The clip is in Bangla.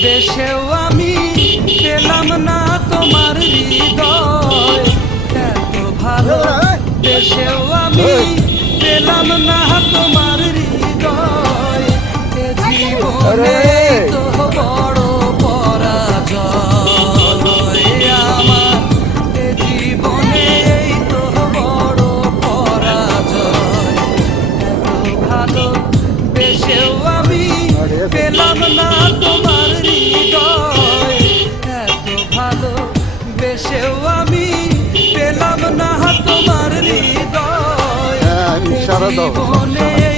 দেশেও আমি পেলাম না তোমার হৃদয় এত ভালো দেশেও আমি পেলাম না তোমার হৃদয় এ জীবনে তো বড় পরাজয় আমার এ জীবনে তো বড় পরাজয় এত ভালো দেশেও আমি পেলাম না তোমার হৃদয় এত ভালো বেশেও আমি পেলাম না তোমার হৃদয় জীবনে